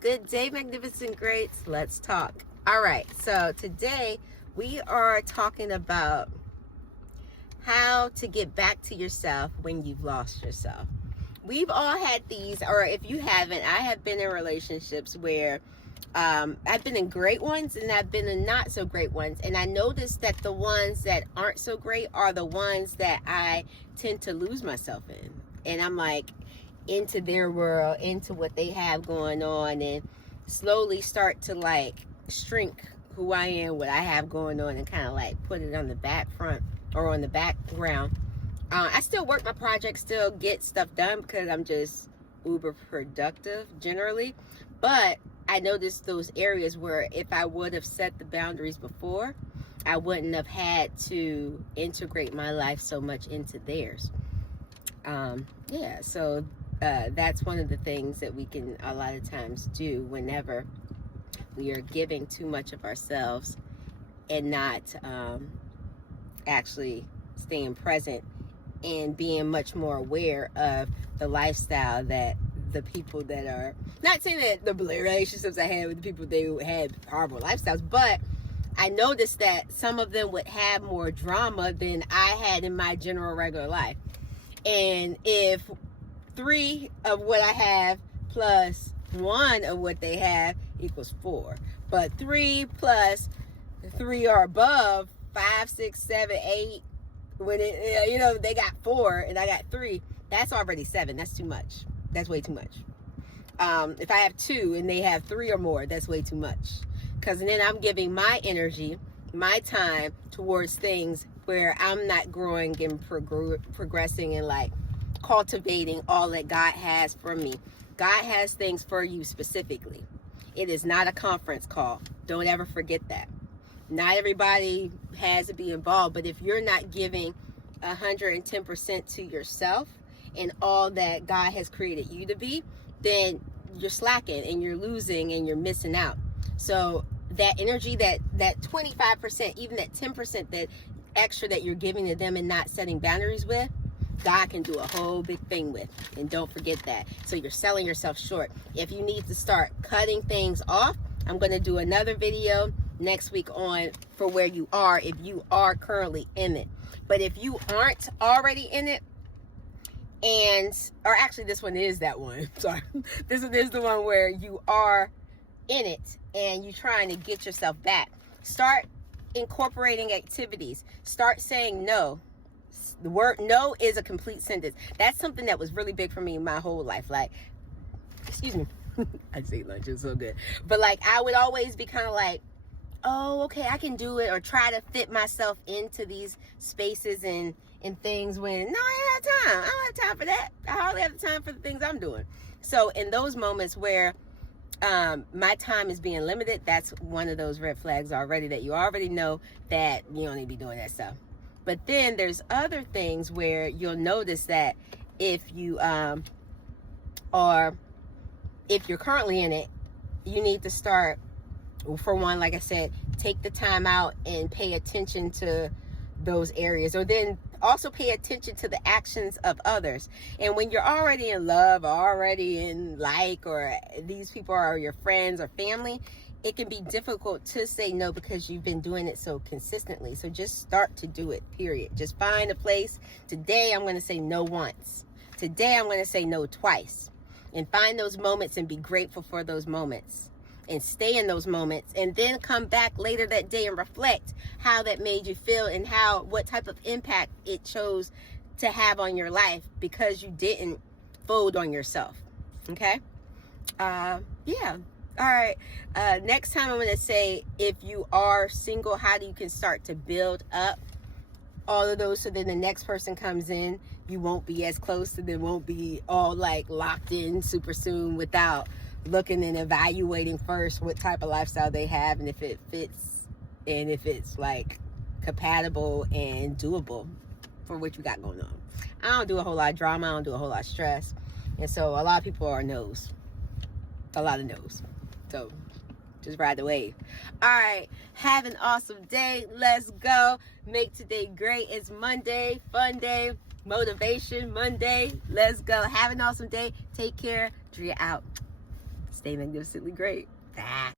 Good day, magnificent greats. Let's talk. All right, so today we are talking about how to get back to yourself when you've lost yourself. We've all had these, or if you haven't, I have been in relationships where I've been in great ones and I've been in not so great ones. And I noticed that the ones that aren't so great are the ones that I tend to lose myself in. And I'm like into their world, into what they have going on, and slowly start to like shrink who I am, what I have going on, and kind of like put it on the back front or on the background. I still work my projects, still get stuff done because I'm just uber productive generally. But I noticed those areas where if I would have set the boundaries before, I wouldn't have had to integrate my life so much into theirs. So that's one of the things that we can a lot of times do whenever we are giving too much of ourselves and not actually staying present and being much more aware of the lifestyle that the people that are, not saying that the relationships I had with the people, they had horrible lifestyles, but I noticed that some of them would have more drama than I had in my general regular life. And if 3 of what I have plus 1 of what they have equals 4, but 3 plus 3 or above, 5, 6, 7, 8, when it, they got 4 and I got 3, that's already 7. That's too much. That's way too much. If I have 2 and they have 3 or more, that's way too much. Because then I'm giving my energy, my time towards things where I'm not growing and progressing and like cultivating all that God has for me. God has things for you specifically. It is not a conference call. Don't ever forget that. Not everybody has to be involved, but if you're not giving 110% to yourself and all that God has created you to be, then you're slacking and you're losing and you're missing out. So that energy, that 25%, even that 10% that extra that you're giving to them and not setting boundaries with, God can do a whole big thing with. And don't forget that. So you're selling yourself short. If you need to start cutting things off, I'm going to do another video next week on for where you are if you are currently in it. But if you aren't already in it, or actually this one is that one. Sorry. This is the one where you are in it and you're trying to get yourself back. Start incorporating activities. Start saying no. The word no is a complete sentence. That's something that was really big for me my whole life. Like, excuse me. I say lunch is so good. But like, I would always be kind of like, oh, okay, I can do it, or try to fit myself into these spaces and things when, no, I don't have time. I don't have time for that. I hardly have the time for the things I'm doing. So in those moments where my time is being limited, that's one of those red flags already that you already know that you don't need to be doing that stuff. But then there's other things where you'll notice that if you if you're currently in it, you need to start, for one, like I said, take the time out and pay attention to those areas, or then also pay attention to the actions of others. And when you're already in love, or already in or these people are your friends or family, it can be difficult to say no because you've been doing it so consistently. So just start to do it, period. Just find a place. Today, I'm going to say no once. Today, I'm going to say no twice. And find those moments and be grateful for those moments. And stay in those moments, and then come back later that day and reflect how that made you feel and what type of impact it chose to have on your life because you didn't fold on yourself. Okay. All right. Next time I'm going to say, if you are single, how you can start to build up all of those, so then the next person comes in, you won't be as close, and then won't be all like locked in super soon without looking and evaluating first what type of lifestyle they have and if it fits and if it's like compatible and doable for what you got going on. I don't do a whole lot of drama. I don't do a whole lot of stress. And so a lot of people are no's. A lot of no's. So just ride the wave. All right. Have an awesome day. Let's go. Make today great. It's Monday. Fun day. Motivation Monday. Let's go. Have an awesome day. Take care. Andria out. stay magnificently great. Ah.